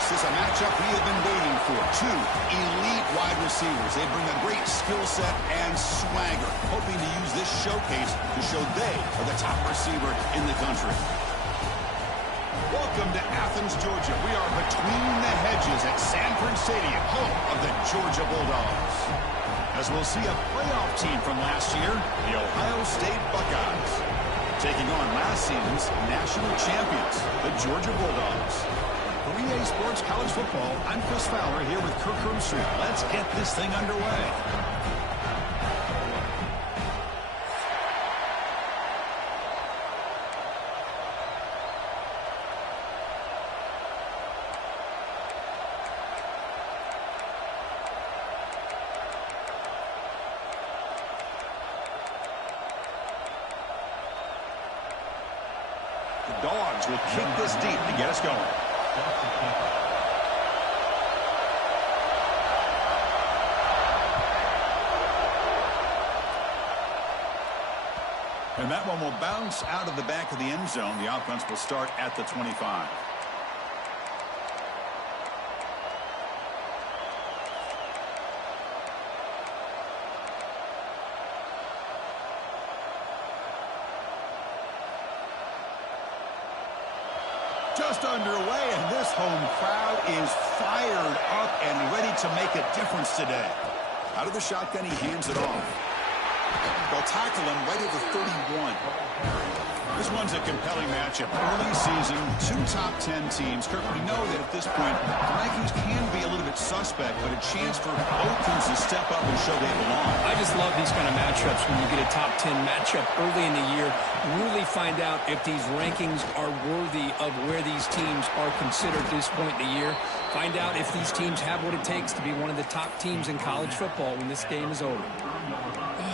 This is a matchup we have been waiting for. Two elite wide receivers. They bring a great skill set and swagger, hoping to use this showcase to show they are the top receiver in the country. Welcome to Athens, Georgia. We are between the hedges at Sanford Stadium, home of the Georgia Bulldogs. As we'll see a playoff team from last year, the Ohio State Buckeyes, taking on last season's national champions, the Georgia Bulldogs. For EA Sports College Football, I'm Chris Fowler here with Kirk Herbstreit. Let's get this thing underway. The Dogs will kick this deep to get us going. And that one will bounce out of the back of the end zone. The offense will start at the 25. Just underway, and this home crowd is fired up and ready to make a difference today. Out of the shotgun, he hands it off. They'll tackle him right at the 31. This one's a compelling matchup. Early season, two top 10 teams. Kirk, we know that at this point, the rankings can be a little bit suspect, but a chance for both teams to step up and show they belong. I just love these kind of matchups when you get a top 10 matchup early in the year. Really find out if these rankings are worthy of where these teams are considered at this point in the year. Find out if these teams have what it takes to be one of the top teams in college football when this game is over.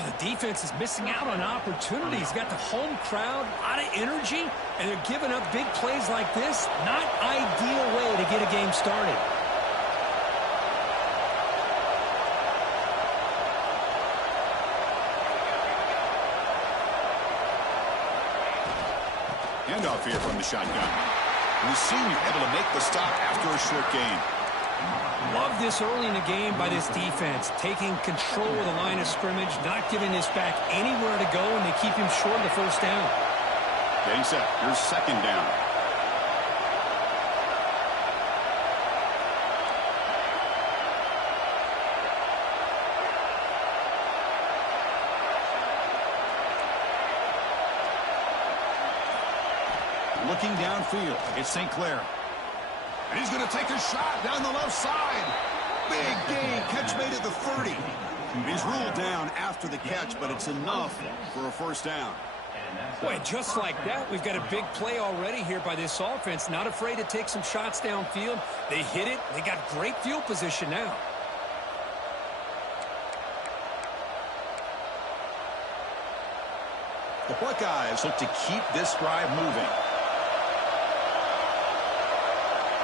The defense is missing out on opportunities. Got the home crowd, a lot of energy, and they're giving up big plays like this. Not ideal way to get a game started. Handoff here from the shotgun. And the senior able to make the stop after a short gain. Love this early in the game by this defense, taking control of the line of scrimmage, not giving this back anywhere to go, and they keep him short of the first down. Getting set. Here's second down. Looking downfield, it's St. Clair. And he's going to take a shot down the left side. Big gain, catch made at the 30. He's ruled down after the catch, but it's enough for a first down. Boy, just like that, we've got a big play already here by this offense. Not afraid to take some shots downfield. They hit it. They got great field position now. The Buckeyes look to keep this drive moving.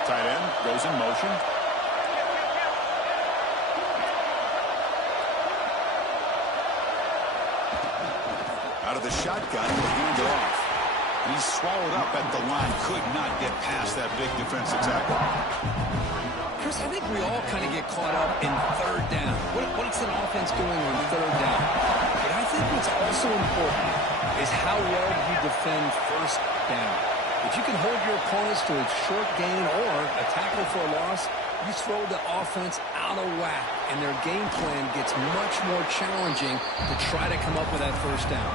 Tight end goes in motion. Out of the shotgun, he'll hand it off. He's swallowed up at the line. Could not get past that big defensive tackle. Chris, I think we all kind of get caught up in third down. What's an offense doing on third down? But I think what's also important is how well you defend first down. If you can hold your opponents to a short gain or a tackle for a loss, you throw the offense out of whack, and their game plan gets much more challenging to try to come up with that first down.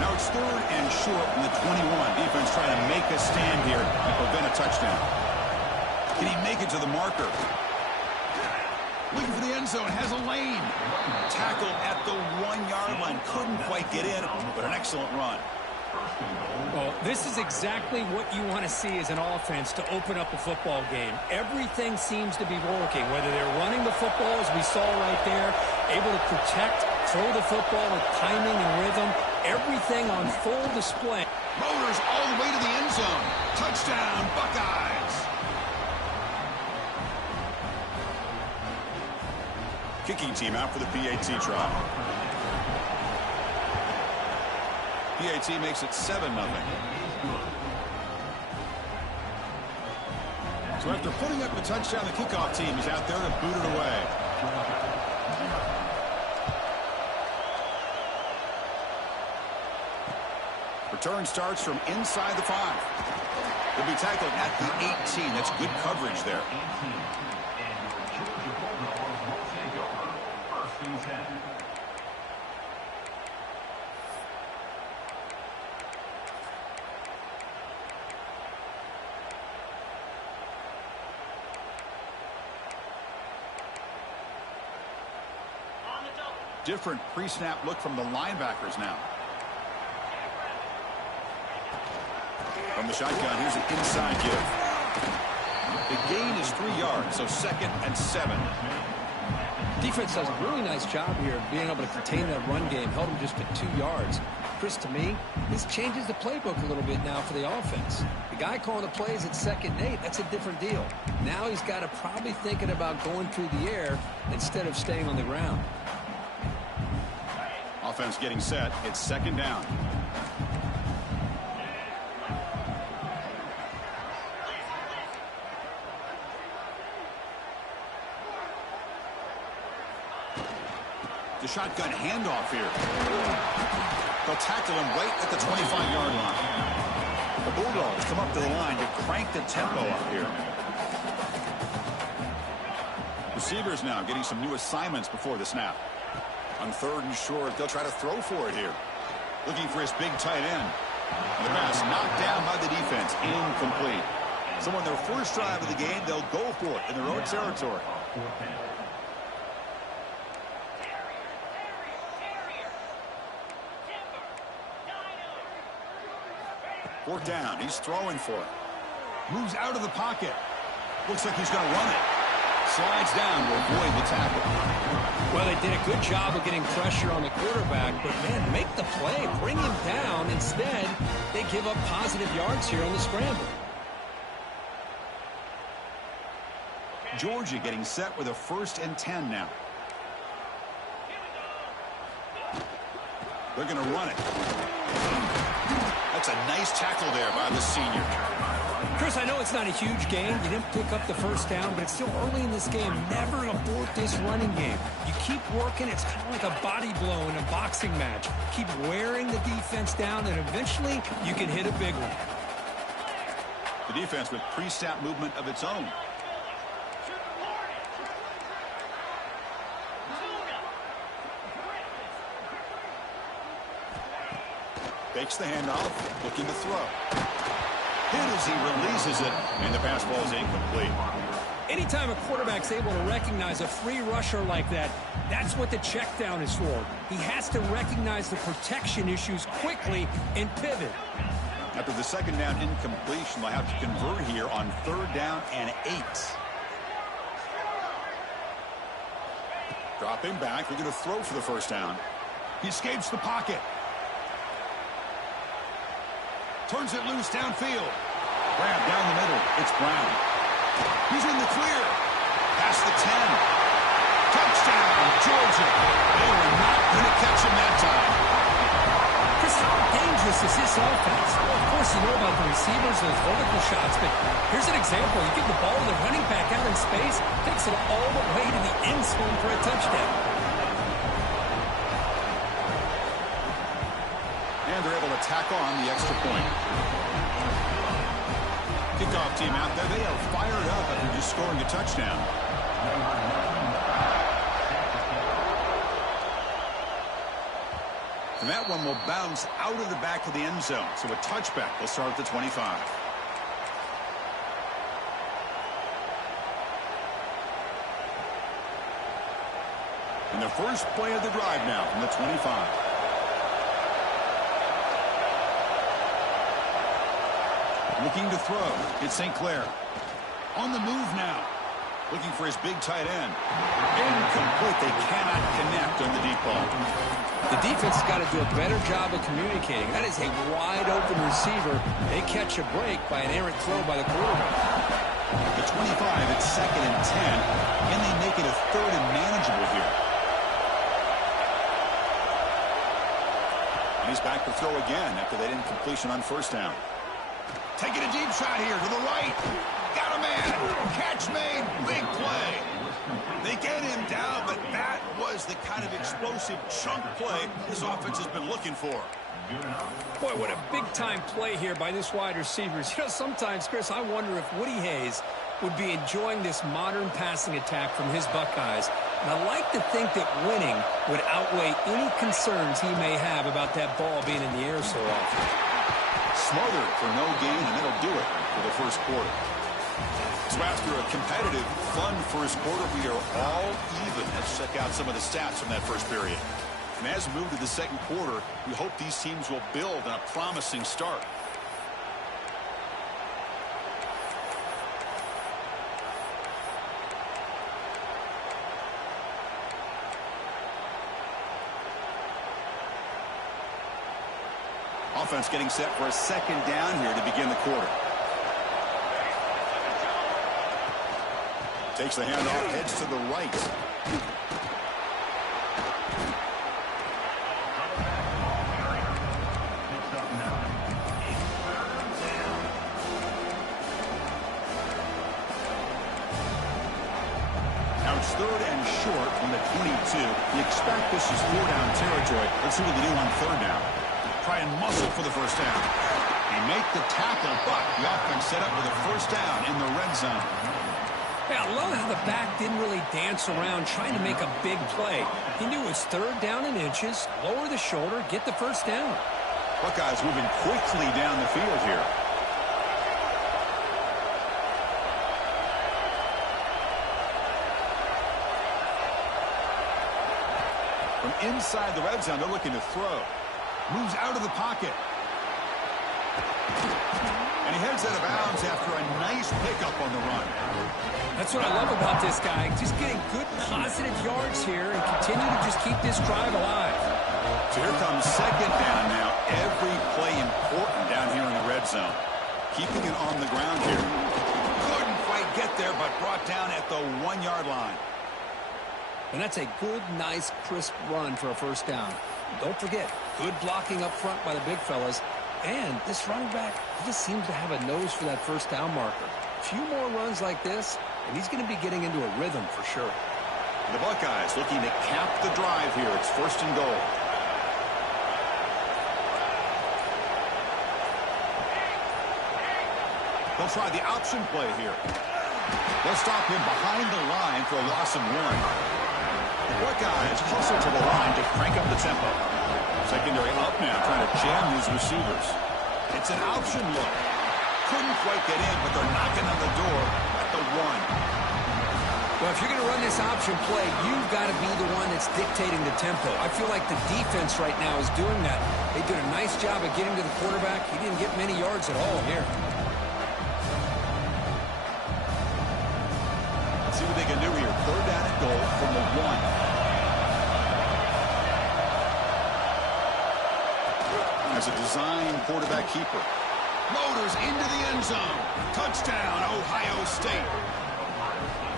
Now it's third and short from the 21. Defense trying to make a stand here and prevent a touchdown. Can he make it to the marker? Looking for the end zone, has a lane. Tackle at the 1-yard line. Couldn't quite get in, but an excellent run. Well, this is exactly what you want to see as an offense to open up a football game. Everything seems to be working, whether they're running the football, as we saw right there, able to protect, throw the football with timing and rhythm, everything on full display. Motors all the way to the end zone. Touchdown, Buckeyes. Kicking team out for the PAT trial. PAT makes it 7-0. So after putting up the touchdown, the kickoff team is out there to boot it away. Return starts from inside the 5. He'll be tackled at the 18. That's good coverage there. Different pre-snap look from the linebackers now. From the shotgun, here's an inside give. The gain is 3 yards, so 2nd and 7. Defense does a really nice job here of being able to contain that run game, held them just at 2 yards. Chris, to me, this changes the playbook a little bit now for the offense. The guy calling the plays at 2nd and 8, that's a different deal. Now he's got to probably thinking about going through the air instead of staying on the ground. Offense getting set. It's 2nd down. The shotgun handoff here. They'll tackle him right at the 25-yard line. The Bulldogs come up to the line to crank the tempo up here. Receivers now getting some new assignments before the snap. On 3rd and short, they'll try to throw for it here. Looking for his big tight end. The pass knocked down by the defense. Incomplete. So on their first drive of the game, they'll go for it in their own territory. Fourth down. He's throwing for it. Moves out of the pocket. Looks like he's going to run it. Slides down to avoid the tackle. Well, they did a good job of getting pressure on the quarterback, but, man, make the play. Bring him down. Instead, they give up positive yards here on the scramble. Georgia getting set with a 1st and 10 now. They're going to run it. That's a nice tackle there by the senior. Chris, I know it's not a huge gain. You didn't pick up the first down, but it's still early in this game. Never abort this running game. You keep working. It's kind of like a body blow in a boxing match. Keep wearing the defense down, and eventually you can hit a big one. The defense with pre-snap movement of its own. Fakes the handoff, looking to throw. Hit as he releases it, and the pass ball is incomplete. Anytime a quarterback's able to recognize a free rusher like that, that's what the check down is for. He has to recognize the protection issues quickly and pivot. After the 2nd down incompletion, they'll have to convert here on 3rd down and 8. Dropping back, they're going to throw for the 1st down. He escapes the pocket. Turns it loose downfield. Grab down the middle. It's Brown. He's in the clear. Past the 10. Touchdown, Georgia. They were not going to catch him that time. Chris, how dangerous is this offense? Well, of course, you know about the receivers, those vertical shots, but here's an example. You give the ball to the running back out in space, takes it all the way to the end zone for a touchdown. And they're able to tack on the extra point. Kickoff team out there. They are fired up after just scoring a touchdown. And that one will bounce out of the back of the end zone. So a touchback will start at the 25. And the first play of the drive now from the 25. Looking to throw. It's St. Clair. On the move now. Looking for his big tight end. Incomplete. They cannot connect on the deep ball. The defense has got to do a better job of communicating. That is a wide-open receiver. They catch a break by an errant throw by the quarterback. The 25, it's 2nd and 10. And they make it a 3rd and manageable here. He's back to throw again after that incompletion on first down. Taking a deep shot here to the right. Got a man. Catch made. Big play. They get him down, but that was the kind of explosive chunk play this offense has been looking for. Boy, what a big-time play here by this wide receiver. You know, sometimes, Chris, I wonder if Woody Hayes would be enjoying this modern passing attack from his Buckeyes. And I like to think that winning would outweigh any concerns he may have about that ball being in the air so often. Smothered for no gain, and that'll do it for the first quarter. So after a competitive, fun first quarter, we are all even. Let's check out some of the stats from that first period. And as we move to the second quarter, we hope these teams will build on a promising start. Offense getting set for a second down here to begin the quarter. Takes the handoff, heads to the right. Now it's 3rd and short from the 22. You expect this is 4-down territory. Let's see what they do on 3rd down. Try and muscle for the first down. They make the tackle, but the offense set up with a first down in the red zone. Yeah, I love how the back didn't really dance around trying to make a big play. He knew it was 3rd down in inches, lower the shoulder, get the first down. Buckeyes moving quickly down the field here. From inside the red zone, they're looking to throw. Moves out of the pocket. And he heads out of bounds after a nice pickup on the run. That's what I love about this guy. Just getting good positive yards here and continue to just keep this drive alive. So here comes second down now. Every play important down here in the red zone. Keeping it on the ground here. Couldn't quite get there, but brought down at the 1-yard line. And that's a good, nice, crisp run for a first down. Don't forget, good blocking up front by the big fellas. And this running back, he just seems to have a nose for that first down marker. A few more runs like this, and he's going to be getting into a rhythm for sure. The Buckeyes looking to cap the drive here. It's 1st and goal. They'll try the option play here. They'll stop him behind the line for a loss of 1. The Buckeyes hustle to the line to crank up the tempo. Secondary up now, trying to jam these receivers. It's an option look. Couldn't quite get in, but they're knocking on the door at the 1. Well, if you're going to run this option play, you've got to be the one that's dictating the tempo. I feel like the defense right now is doing that. They did a nice job of getting to the quarterback. He didn't get many yards at all here. Let's see what they can do here. 3rd down and goal from the 1. As a design quarterback keeper. Motors into the end zone. Touchdown, Ohio State.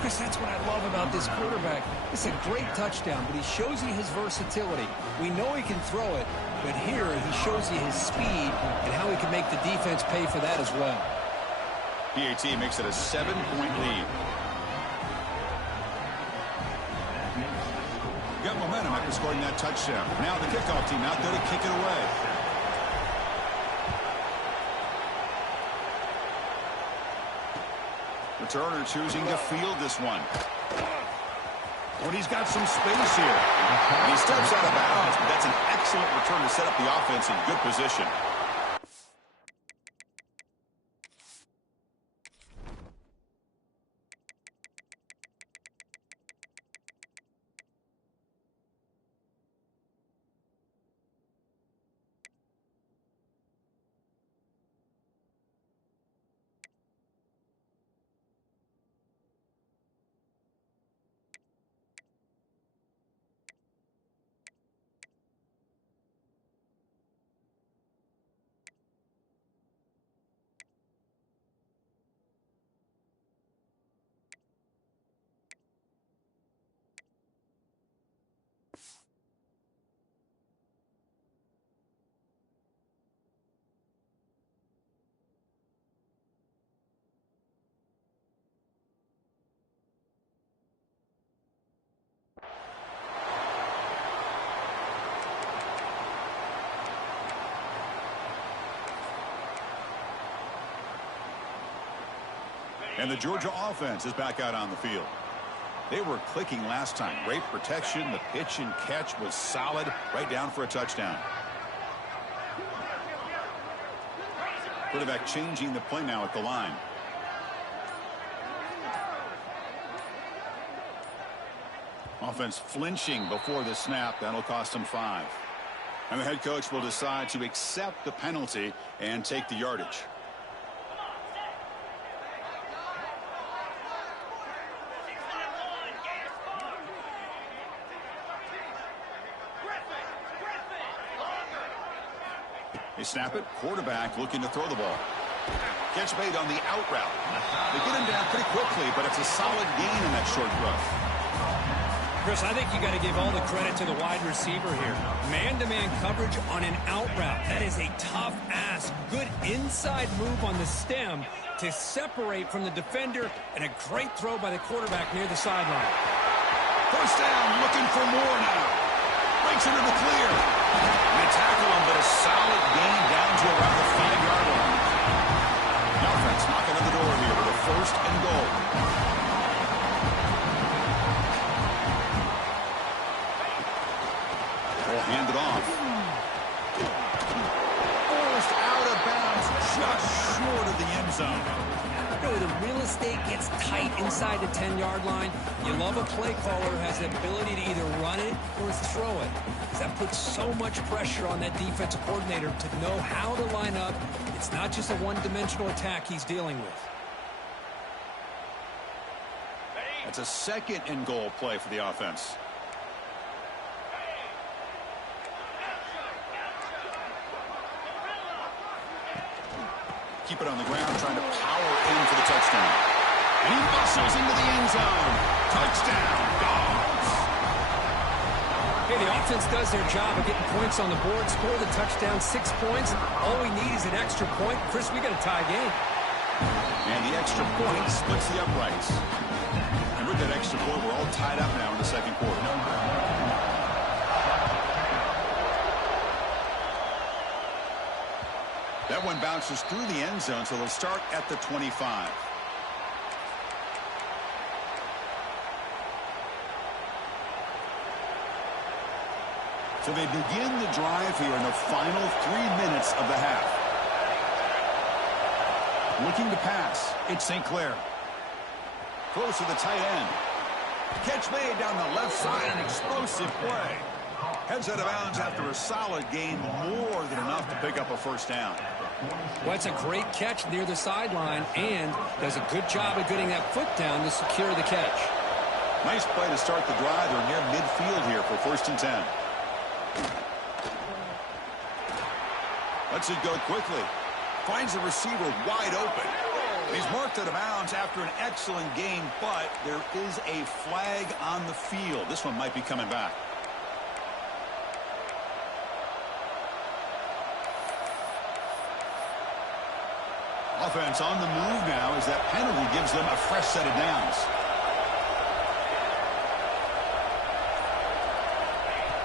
Chris, that's what I love about this quarterback. It's a great touchdown, but he shows you his versatility. We know he can throw it, but here he shows you his speed and how he can make the defense pay for that as well. PAT makes it a 7-point lead. Got momentum after scoring that touchdown. Now the kickoff team out there to kick it away. Returner choosing to field this one. When he's got some space here. And he steps out of bounds, but that's an excellent return to set up the offense in good position. And the Georgia offense is back out on the field. They were clicking last time. Great protection. The pitch and catch was solid. Right down for a touchdown. Quarterback changing the play now at the line. Offense flinching before the snap. That'll cost them 5. And the head coach will decide to accept the penalty and take the yardage. They snap it. Quarterback looking to throw the ball. Catch made on the out route. They get him down pretty quickly, but it's a solid gain in that short thrust. Chris, I think you got to give all the credit to the wide receiver here. Man-to-man coverage on an out route. That is a tough ask. Good inside move on the stem to separate from the defender, and a great throw by the quarterback near the sideline. First down, looking for more now. Breaks into the clear. They tackle him, but a solid gain down to around the 5-yard line. The offense knocking on the door here with a 1st and goal. They'll hand it off. Forced out of bounds, just short of the end zone. You know, the real estate gets tight inside the 10-yard line. You love a play caller who has the ability to either run it or throw it. That puts so much pressure on that defensive coordinator to know how to line up. It's not just a one-dimensional attack he's dealing with. That's a 2nd and goal play for the offense. Keep it on the ground, trying to power in for the touchdown. And he muscles into the end zone. Touchdown, Dogs. Hey, the offense does their job of getting points on the board, score the touchdown, 6 points. All we need is an extra point. Chris, we got a tie game. And the extra point splits the uprights. And with that extra point, we're all tied up now in the 2nd quarter. That one bounces through the end zone, so they'll start at the 25. So they begin the drive here in the final 3 minutes of the half. Looking to pass, it's St. Clair. Close to the tight end. Catch made down the left side, an explosive play. Heads out of bounds after a solid gain, more than enough to pick up a 1st down. Well, it's a great catch near the sideline, and does a good job of getting that foot down to secure the catch. Nice play to start the drive. They're near midfield here for 1st and 10. Lets it go quickly. Finds the receiver wide open. He's marked out of bounds after an excellent game, but there is a flag on the field. This one might be coming back. Offense on the move now as that penalty gives them a fresh set of downs.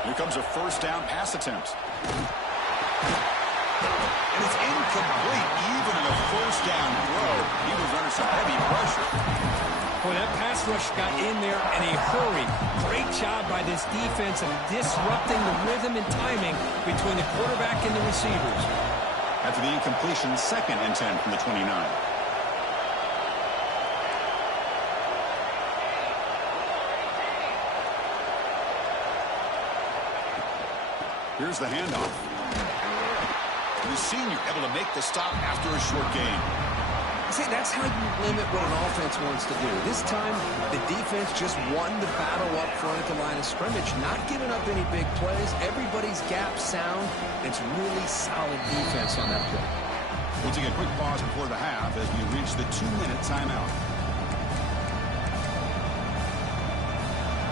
Here comes a 1st down pass attempt. And it's incomplete even in a 1st down throw. He was under some heavy pressure. Boy, that pass rush got in there in a hurry. Great job by this defense of disrupting the rhythm and timing between the quarterback and the receivers. After the incompletion, 2nd and 10 from the 29. Here's the handoff. The senior able to make the stop after a short gain. See, that's how you limit what an offense wants to do. This time, the defense just won the battle up front at the line of scrimmage, not giving up any big plays. Everybody's gap sound. It's really solid defense on that play. We'll take a quick pause before the half as we reach the 2-minute timeout.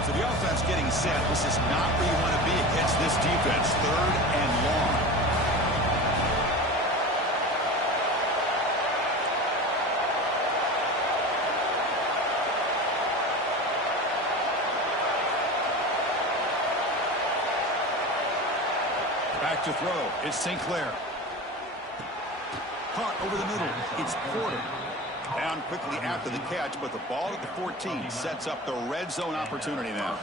So the offense getting set. This is not where you want to be against this defense. 3rd and long. Back to throw. It's St. Clair. Caught over the middle. It's Porter. Down quickly after the catch, but the ball at the 14 sets up the red zone opportunity now.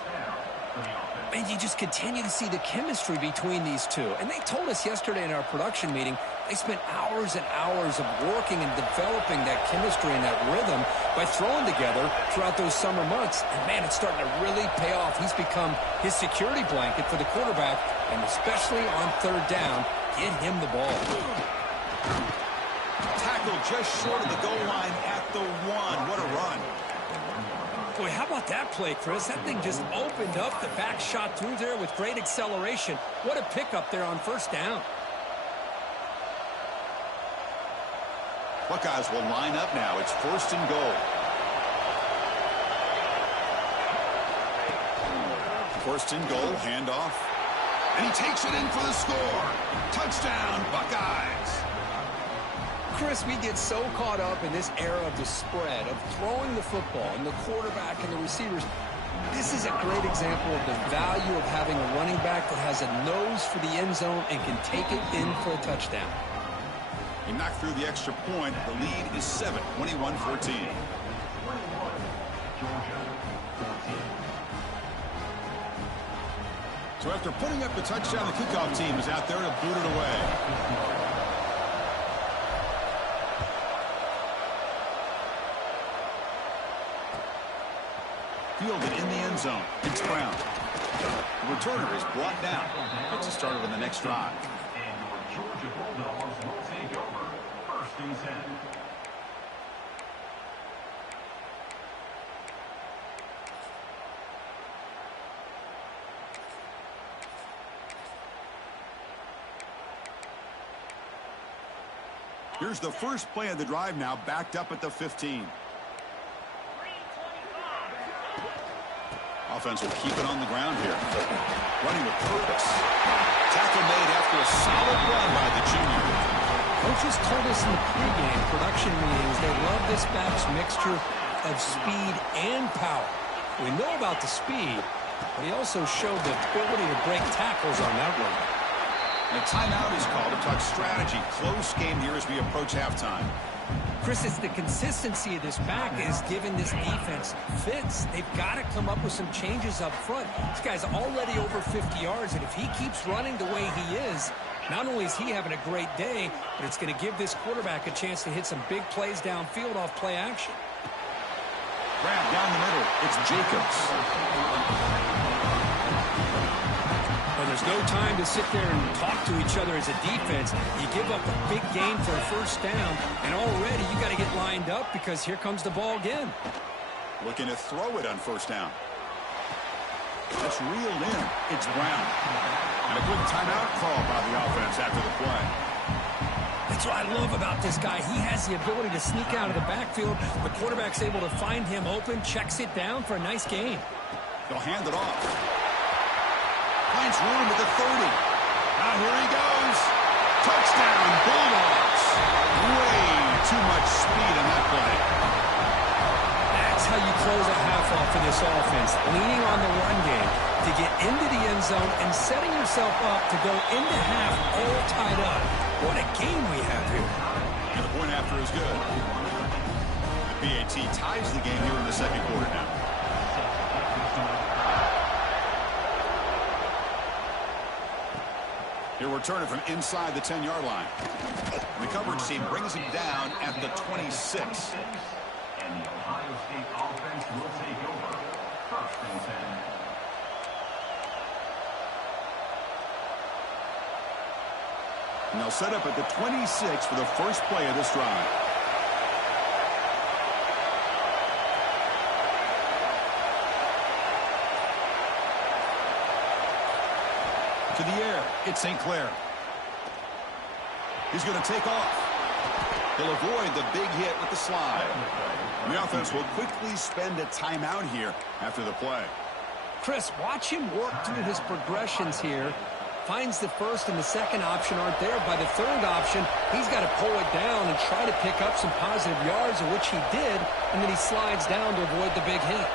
And you just continue to see the chemistry between these two. And they told us yesterday in our production meeting, they spent hours and hours of working and developing that chemistry and that rhythm by throwing together throughout those summer months. And, man, it's starting to really pay off. He's become his security blanket for the quarterback, and especially on third down, get him the ball. Tackle just short of the goal line at the 1. What a run. Boy, how about that play, Chris? That thing just opened up. The back shot through there with great acceleration. What a pickup there on first down. Buckeyes will line up now. It's first and goal. First and goal, handoff. And he takes it in for the score. Touchdown, Buckeyes. Chris, we get so caught up in this era of the spread, of throwing the football, and the quarterback and the receivers. This is a great example of the value of having a running back that has a nose for the end zone and can take it in for a touchdown. He knocked through the extra point. The lead is 7, 21-14. So after putting up the touchdown, the kickoff team is out there to boot it away. Fielded in the end zone. It's Brown. The returner is brought down. Gets it started on the next drive. And your Georgia Bulldogs will take over. First and 10. Here's the first play of the drive now, backed up at the 15. Offense will keep it on the ground here. Running with purpose. Tackle made after a solid run by the junior. Coaches told us in the pregame production meetings they love this back's mixture of speed and power. We know about the speed, but he also showed the ability to break tackles on that run. And a timeout is called to talk strategy. Close game here as we approach halftime. Chris, it's the consistency of this back is giving this defense fits. They've got to come up with some changes up front. This guy's already over 50 yards, and if he keeps running the way he is, not only is he having a great day, but it's going to give this quarterback a chance to hit some big plays downfield off play action. Grab down the middle. It's Jacobs. Well, there's no time to sit there and talk to each other as a defense. You give up a big gain for a first down, and already you got to get lined up because here comes the ball again. Looking to throw it on first down. That's reeled in. It's Brown. And a good timeout call by the offense after the play. That's what I love about this guy. He has the ability to sneak out of the backfield. The quarterback's able to find him open, checks it down for a nice gain. They'll hand it off. Finds room at the 30. Now here he goes. Touchdown, Bulldogs. Way too much speed on that play. That's how you close a half off for this offense. Leaning on the run game to get into the end zone and setting yourself up to go into half all tied up. What a game we have here. And the point after is good. The PAT ties the game here in the second quarter now. He'll return it from inside the 10-yard line. And the coverage team brings him down at the 26. And the Ohio State offense will take over. First and 10. And they'll set up at the 26 for the first play of this drive. To the air, it's St. Clair. He's going to take off. He'll avoid the big hit with the slide. The offense will quickly spend a timeout here after the play. Chris, watch him work through his progressions here. Finds the first and the second option aren't there. By the third option, he's got to pull it down and try to pick up some positive yards, of which he did, and then he slides down to avoid the big hit.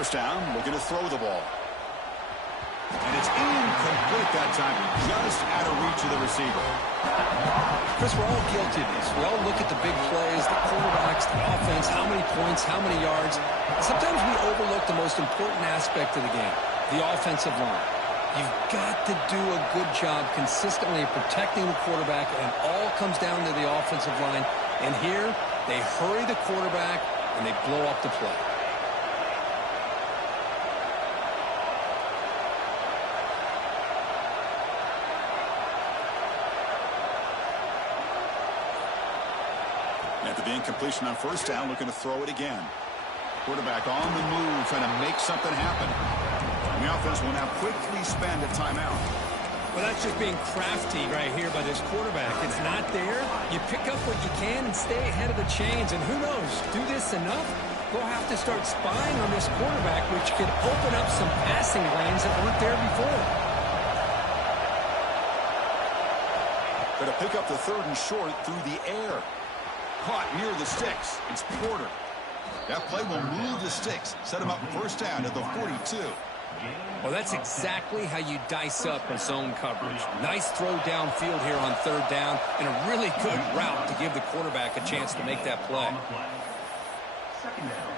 First down, looking to throw the ball. And it's incomplete that time, just out of reach of the receiver. Chris, we're all guilty of this. We all look at the big plays, the quarterbacks, the offense, how many points, how many yards. Sometimes we overlook the most important aspect of the game, the offensive line. You've got to do a good job consistently protecting the quarterback, and it all comes down to the offensive line. And here, they hurry the quarterback, and they blow up the play. After the incompletion on first down, looking to throw it again. Quarterback on the move, trying to make something happen. And the offense will now quickly spend a timeout. Well, that's just being crafty right here by this quarterback. It's not there. You pick up what you can and stay ahead of the chains. And who knows, do this enough, we'll have to start spying on this quarterback, which could open up some passing lanes that weren't there before. Going to pick up the third and short through the air. Caught near the sticks. It's Porter. That play will move the sticks. Set him up first down at the 42. Well, that's exactly how you dice up a zone coverage. Nice throw downfield here on third down, and a really good route to give the quarterback a chance to make that play. Second down.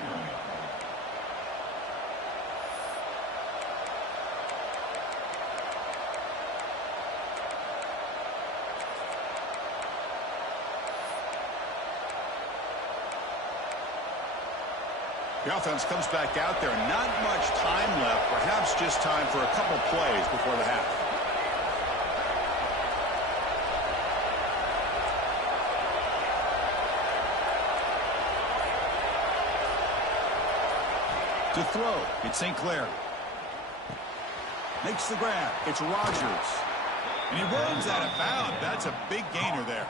The offense comes back out there. Not much time left. Perhaps just time for a couple plays before the half. To throw, it's St. Clair. Makes the grab. It's Rodgers. And he runs out of bounds. That's a big gainer there.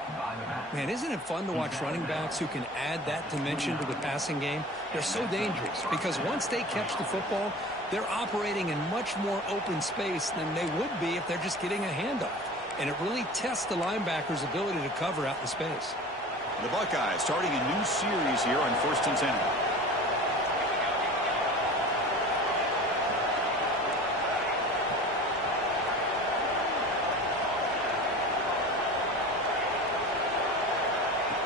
Man, isn't it fun to watch running backs who can add that dimension to the passing game? They're so dangerous because once they catch the football, they're operating in much more open space than they would be if they're just getting a handoff. And it really tests the linebacker's ability to cover out in space. The Buckeyes starting a new series here on 1st and 10.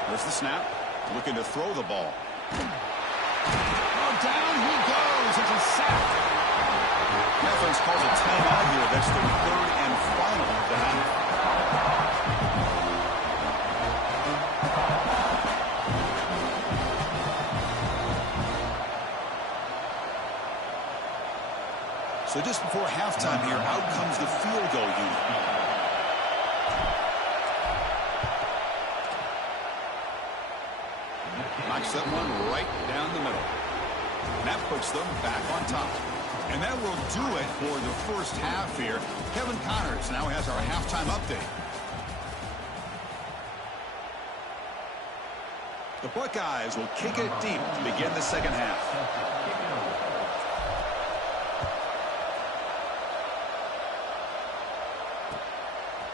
There's the snap. Looking to throw the ball. Oh, down he goes. It's a sack. The offense calls a timeout here. That's their third and final of the half. So just before halftime here, out comes the field goal unit. Knocks that one right down the middle. And that puts them back on top. And that will do it for the first half here. Kevin Connors now has our halftime update. The Buckeyes will kick it deep to begin the second half.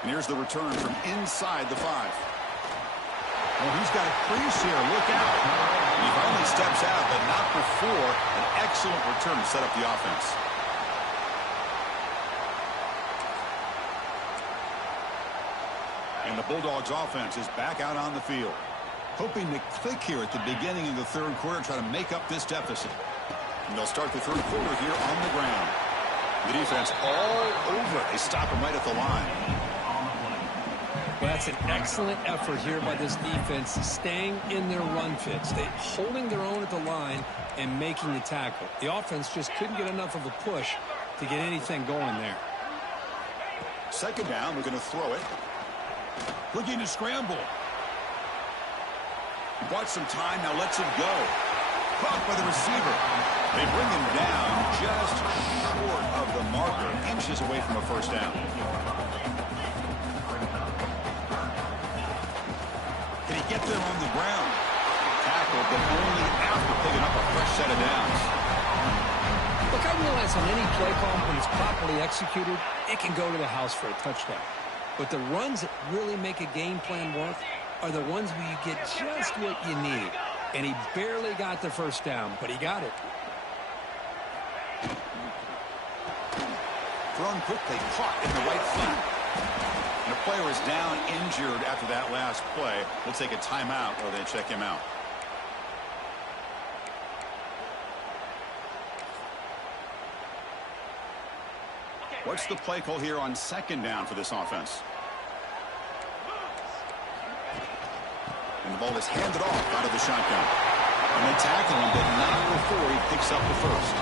And here's the return from inside the 5. Well, he's got a crease here. Look out. He finally steps out, but not before an excellent return to set up the offense. And the Bulldogs offense is back out on the field. Hoping to click here at the beginning of the third quarter, try to make up this deficit. And they'll start the third quarter here on the ground. The defense all over it. They stop him right at the line. Well, that's an excellent effort here by this defense, staying in their run fits, holding their own at the line and making the tackle. The offense just couldn't get enough of a push to get anything going there. Second down, we're going to throw it. Looking to scramble. Bought some time, now lets it go. Caught by the receiver. They bring him down just short of the marker, inches away from a first down. Can he get there on the ground? Tackle, but only after picking up a fresh set of downs. Look, I realize on any play call, when it's properly executed, it can go to the house for a touchdown. But the runs that really make a game plan work are the ones where you get just what you need. And he barely got the first down, but he got it. Thrown quickly, caught in the right flat. And the player is down injured after that last play. We'll take a timeout while they check him out. What's the play call here on second down for this offense? And the ball is handed off out of the shotgun. And they tackle him, but not before he picks up the first.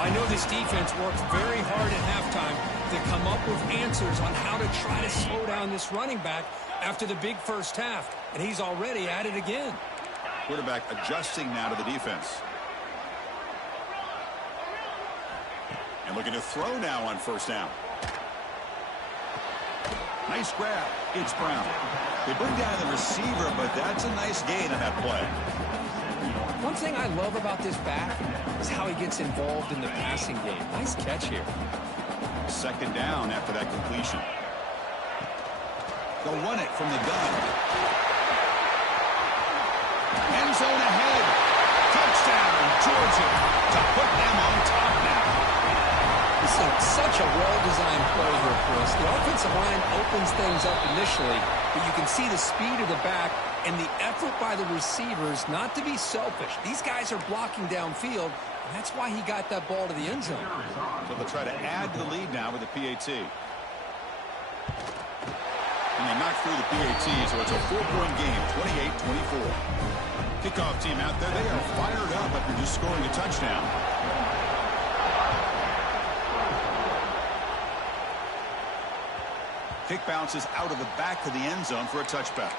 I know this defense worked very hard at halftime to come up with answers on how to try to slow down this running back after the big first half. And he's already at it again. Quarterback adjusting now to the defense. And looking to throw now on first down. Nice grab. It's Brown. They bring down the receiver, but that's a nice gain on that play. One thing I love about this back is how he gets involved in the passing game. Nice catch here. Second down after that completion. They'll run it from the gun. End zone ahead. Touchdown, Georgia, to put them on top now. This is such a well-designed play here, Chris. The offensive line opens things up initially, but you can see the speed of the back and the effort by the receivers not to be selfish. These guys are blocking downfield, and that's why he got that ball to the end zone. So they'll try to add to the lead now with the PAT. And they knock through the PAT, so it's a 4-point game, 28-24. Kickoff team out there, they are fired up after just scoring a touchdown. Kick bounces out of the back of the end zone for a touchback.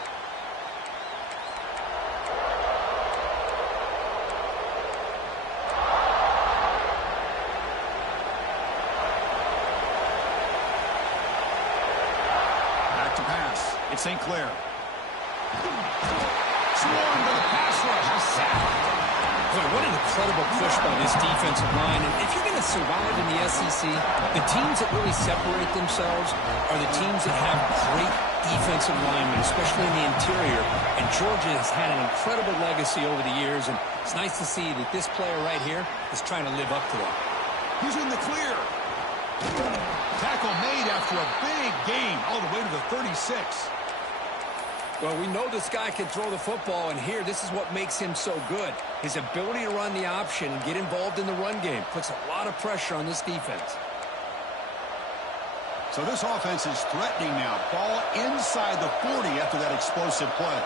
Back to pass. It's St. Clair. Swarmed by the pass rush. A sack. Boy, what an incredible push by this defensive line. And if you're going to survive in the SEC, the teams that really separate themselves are the teams that have great defensive linemen, especially in the interior. And Georgia has had an incredible legacy over the years, and it's nice to see that this player right here is trying to live up to that. He's in the clear. Tackle made after a big gain all the way to the 36. Well, we know this guy can throw the football, and here, this is what makes him so good. His ability to run the option and get involved in the run game puts a lot of pressure on this defense. So this offense is threatening now. Ball inside the 40 after that explosive play.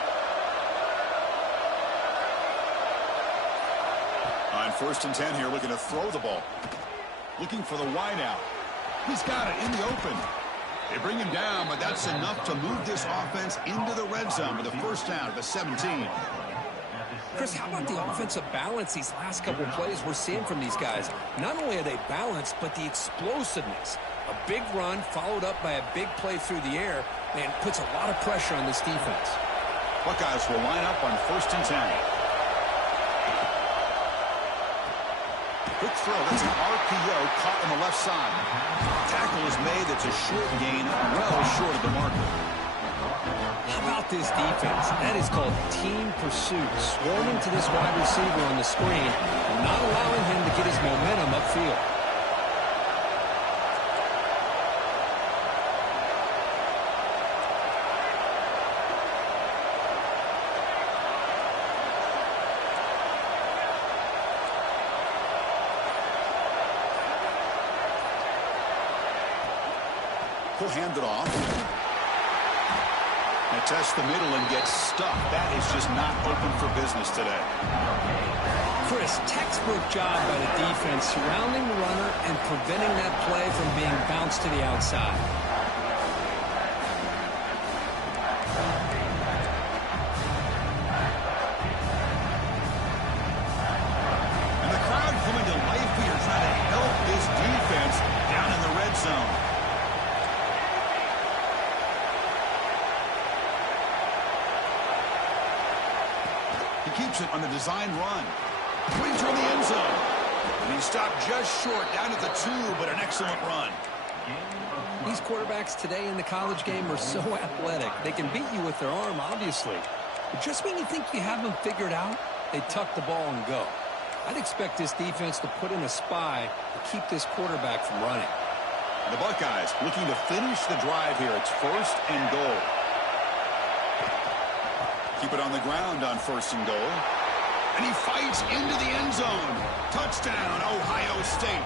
On 1st and 10 here, looking to throw the ball. Looking for the wideout. He's got it in the open. They bring him down, but that's enough to move this offense into the red zone with a first down at the 17. Chris, how about the offensive balance these last couple of plays we're seeing from these guys? Not only are they balanced, but the explosiveness. A big run followed up by a big play through the air, man, puts a lot of pressure on this defense. Buckeyes will line up on 1st and 10. Quick throw, that's an RPO caught on the left side. Tackle is made, that's a short gain, well short of the marker. How about this defense? That is called team pursuit. Swarming to this wide receiver on the screen, and not allowing him to get his momentum upfield. He'll hand it off. And test the middle and get stuck. That is just not open for business today. Chris, textbook job by the defense surrounding the runner and preventing that play from being bounced to the outside. And the crowd coming to life here trying to help this defense down in the red zone. Keeps it on the design run. Wins her in the end zone. And he stopped just short down at the 2, but an excellent run. These quarterbacks today in the college game are so athletic. They can beat you with their arm, obviously. But just when you think you have them figured out, they tuck the ball and go. I'd expect this defense to put in a spy to keep this quarterback from running. The Buckeyes looking to finish the drive here. It's 1st and goal. Keep it on the ground on 1st and goal. And he fights into the end zone. Touchdown, Ohio State.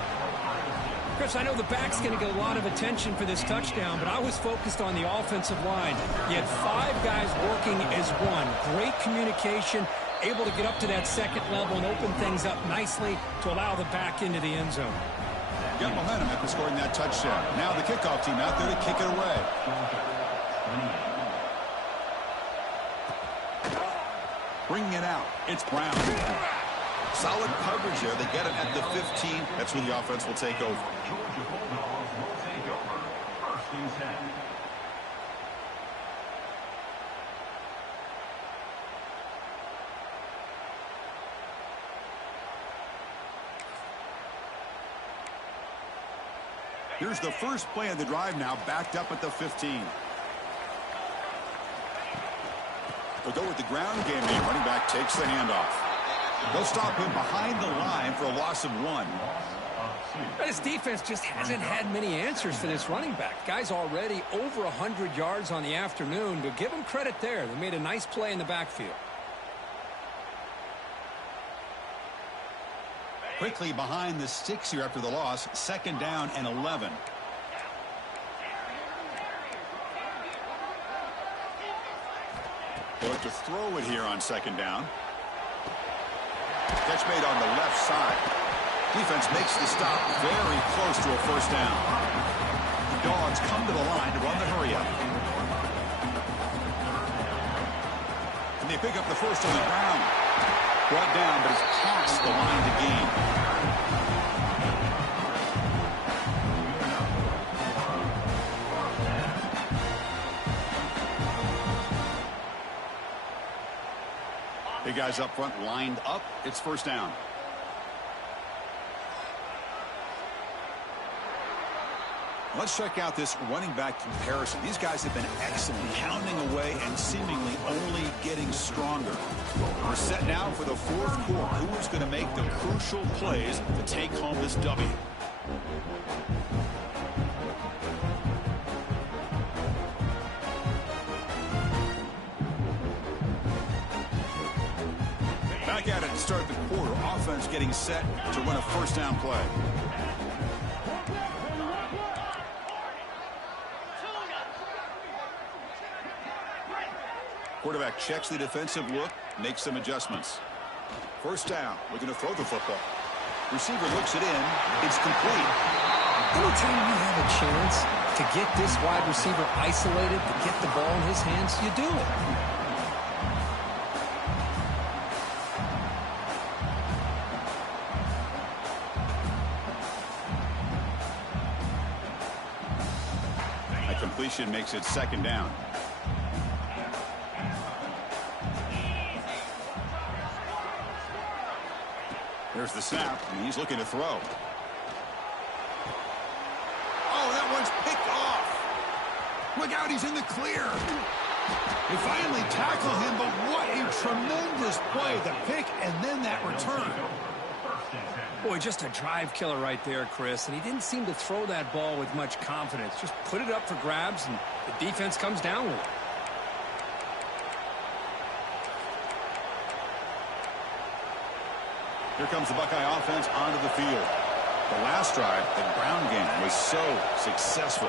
Chris, I know the back's going to get a lot of attention for this touchdown, but I was focused on the offensive line. You had 5 guys working as one. Great communication, able to get up to that second level and open things up nicely to allow the back into the end zone. Got momentum after scoring that touchdown. Now the kickoff team out there to kick it away. Bringing it out. It's Brown. Solid coverage there. They get it at the 15. That's when the offense will take over. Georgia Bulldogs will take over. 1st and 10. Here's the first play of the drive now, backed up at the 15. They'll go with the ground game. The running back takes the handoff. They'll stop him behind the line for a loss of 1. This defense just hasn't had many answers for this running back. Guy's already over 100 yards on the afternoon, but give him credit there. They made a nice play in the backfield. Quickly behind the sticks here after the loss. 2nd down and 11. They'll have to throw it here on 2nd down. Catch made on the left side. Defense makes the stop very close to a 1st down. The Dogs come to the line to run the hurry-up. And they pick up the 1st on the ground. Brought down, but it's past the line to gain. Big guys up front lined up. It's 1st down. Let's check out this running back comparison. These guys have been excellent, pounding away and seemingly only getting stronger. We're set now for the 4th quarter. Who is going to make the crucial plays to take home this W? Back at it to start the quarter. Offense getting set to run a 1st down play. Quarterback checks the defensive look, makes some adjustments. 1st down, looking to throw the football. Receiver looks it in. It's complete. Anytime you have a chance to get this wide receiver isolated, to get the ball in his hands, you do it. A completion makes it 2nd down. There's the snap, and he's looking to throw. Oh, that one's picked off. Look out, he's in the clear. They finally tackle him, but what a tremendous play. The pick and then that return. Boy, just a drive killer right there, Chris. And he didn't seem to throw that ball with much confidence. Just put it up for grabs, and the defense comes down with it. Here comes the Buckeye offense onto the field. The last drive, the ground game, was so successful.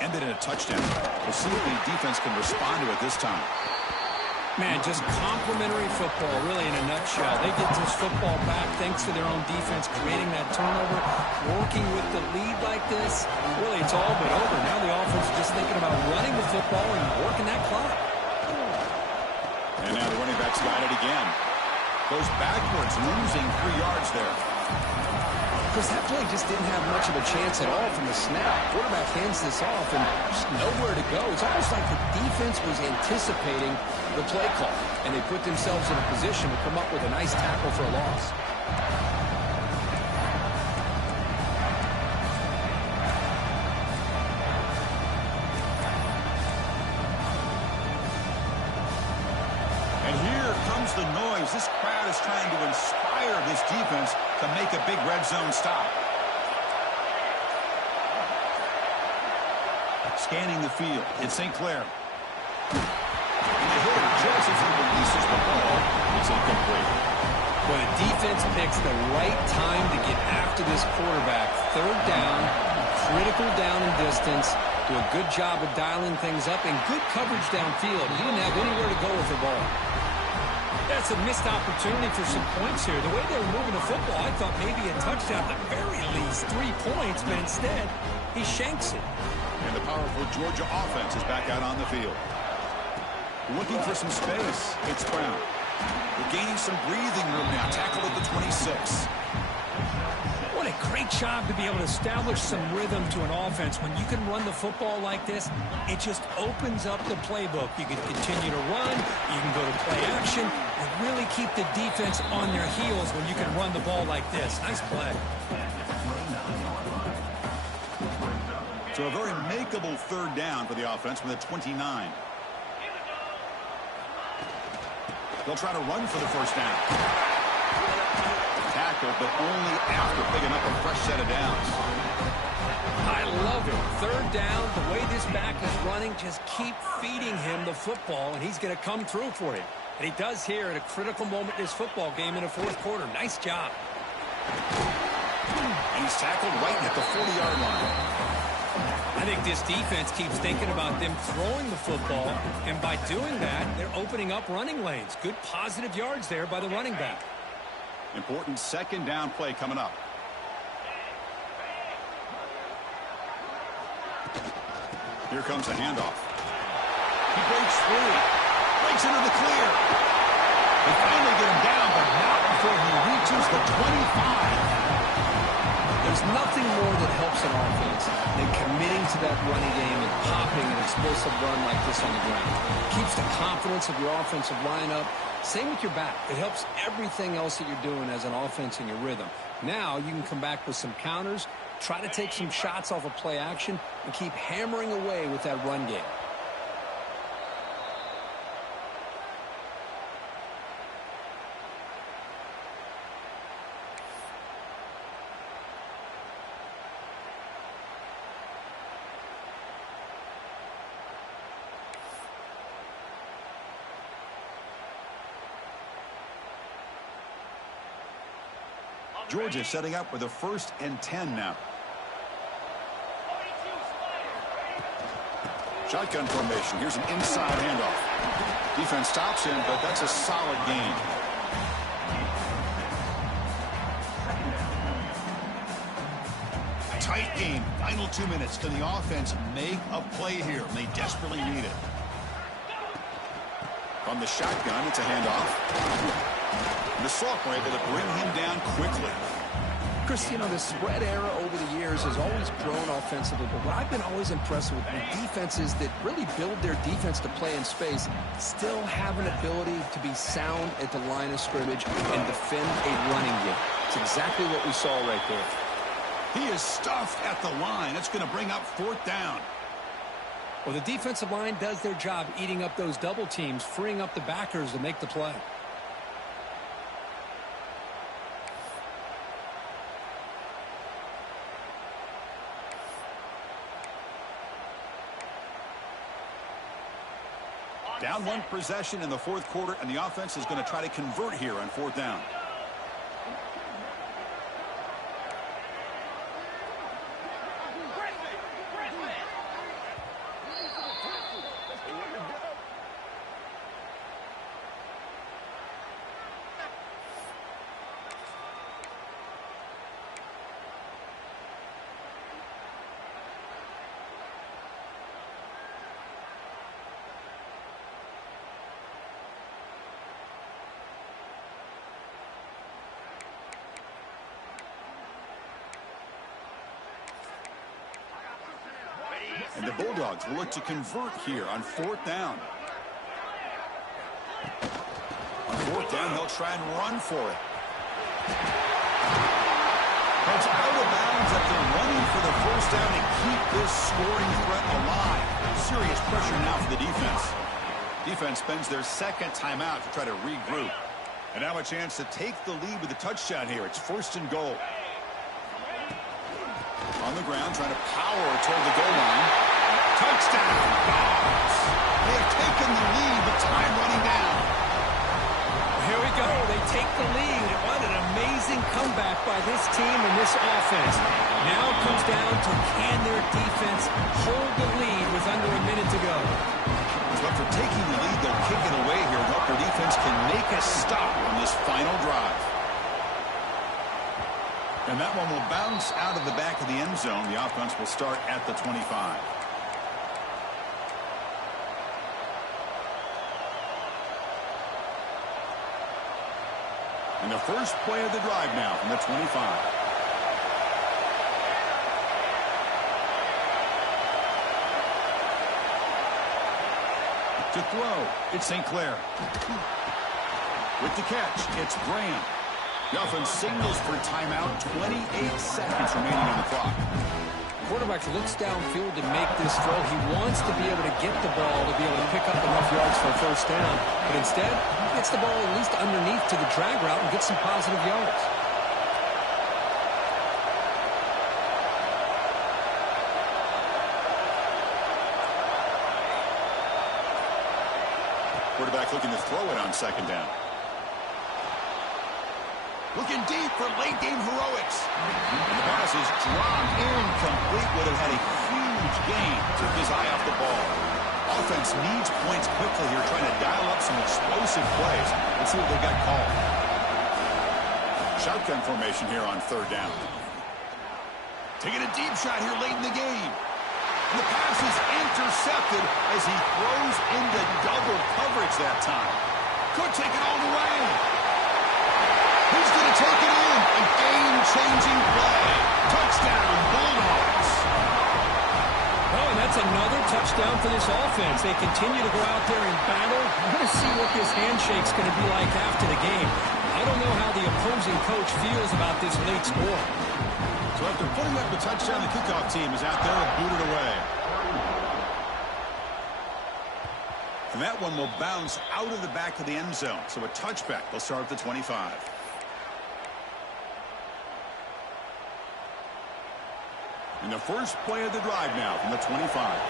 Ended in a touchdown. We'll see if the defense can respond to it this time. Man, just complimentary football, really, in a nutshell. They get this football back thanks to their own defense, creating that turnover, working with the lead like this. Really, it's all but over. Now the offense is just thinking about running the football and working that clock. And now the running back's got it again. Goes backwards, losing 3 yards there. Because that play just didn't have much of a chance at all from the snap. Quarterback hands this off and just nowhere to go. It's almost like the defense was anticipating the play call, and they put themselves in a position to come up with a nice tackle for a loss. And here comes the noise. This crowd is trying to inspire player of this defense to make a big red zone stop. Scanning the field, it's St. Clair. And the hitter just as he releases the ball, it's incomplete. Well, the defense picks the right time to get after this quarterback. Third down, critical down and distance. Do a good job of dialing things up and good coverage downfield. He didn't have anywhere to go with the ball. That's a missed opportunity for some points here. The way they were moving the football, I thought maybe a touchdown, at the very least 3 points, but instead, he shanks it. And the powerful Georgia offense is back out on the field. Looking for some space, it's Brown. They're gaining some breathing room now. Tackle at the 26. What a great job to be able to establish some rhythm to an offense. When you can run the football like this, it just opens up the playbook. You can continue to run, you can go to play action, and really keep the defense on their heels when you can run the ball like this. Nice play. So a very makeable third down for the offense from the 29. They'll try to run for the first down. Tackle, but only after picking up a fresh set of downs. I love it. Third down, the way this back is running, just keep feeding him the football, and he's going to come through for you. And he does here at a critical moment in this football game in the fourth quarter. Nice job. And he's tackled right at the 40-yard line. I think this defense keeps thinking about them throwing the football, and by doing that, they're opening up running lanes. Good positive yards there by the running back. Important second down play coming up. Here comes a handoff. He breaks free. Breaks into the clear. They finally get him down, but not before he reaches the 25. There's nothing more that helps an offense than committing to that running game and popping an explosive run like this on the ground. It keeps the confidence of your offensive lineup. Same with your back. It helps everything else that you're doing as an offense in your rhythm. Now you can come back with some counters, try to take some shots off of play action, and keep hammering away with that run game. Georgia setting up with a 1st and 10 now. Shotgun formation. Here's an inside handoff. Defense stops him, but that's a solid gain. Tight game. Final 2 minutes. Can the offense make a play here? They desperately need it. From the shotgun, it's a handoff. The Salk were able to bring him down quickly. Chris, you know, the spread era over the years has always grown offensively, but what I've been always impressed with defenses that really build their defense to play in space still have an ability to be sound at the line of scrimmage and defend a running game. It's exactly what we saw right there. He is stuffed at the line. It's going to bring up 4th down. Well, the defensive line does their job eating up those double teams, freeing up the backers to make the play. Down 1 possession in the fourth quarter, and the offense is going to try to convert here on 4th down. And the Bulldogs will look to convert here on 4th down. On 4th down, they'll try and run for it. It's out of bounds after running for the first down to keep this scoring threat alive. Serious pressure now for the defense. Defense spends their second timeout to try to regroup. And now a chance to take the lead with a touchdown here. It's 1st and goal. On the ground, trying to power toward the goal line. Touchdown, Dogs. They have taken the lead with time running down. Here we go. They take the lead. What an amazing comeback by this team and this offense. Now it comes down to can their defense hold the lead with under a minute to go. But for taking the lead, they'll kick it away here and hope their defense can make a stop on this final drive. And that one will bounce out of the back of the end zone. The offense will start at the 25. And the first play of the drive now from the 25. To throw, it's St. Clair. With the catch, it's Graham. The offense signals for timeout. 28 seconds remaining on the clock. Quarterback looks downfield to make this throw. He wants to be able to get the ball to be able to pick up enough yards for a first down. But instead, he gets the ball at least underneath to the drag route and gets some positive yards. Quarterback looking to throw it on 2nd down. Looking deep for late-game heroics. And the pass is dropped incomplete. Would have had a huge gain. Took his eye off the ball. Offense needs points quickly here, trying to dial up some explosive plays. Let's see what they got called. Shotgun formation here on 3rd down. Taking a deep shot here late in the game. The pass is intercepted as he throws into double coverage that time. Could take it all the way. He's going to take it in. A game-changing play. Touchdown, Bulldogs. Oh, and that's another touchdown for this offense. They continue to go out there and battle. We're going to see what this handshake's going to be like after the game. I don't know how the opposing coach feels about this late score. So after putting up the touchdown, the kickoff team is out there and booted away. And that one will bounce out of the back of the end zone. So a touchback. They'll start at the 25. And the first play of the drive now from the 25.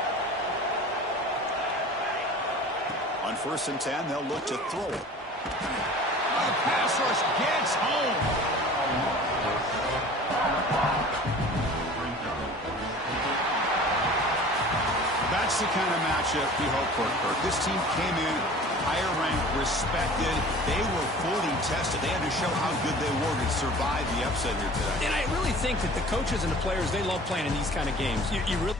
On 1st and 10, they'll look to throw it. A pass rush gets home. That's the kind of matchup we hope for, Kirk. This team came in higher ranked, respected. They were fully tested. They had to show how good they were to survive the upset here today. And I really think that the coaches and the players, they love playing in these kind of games. You really...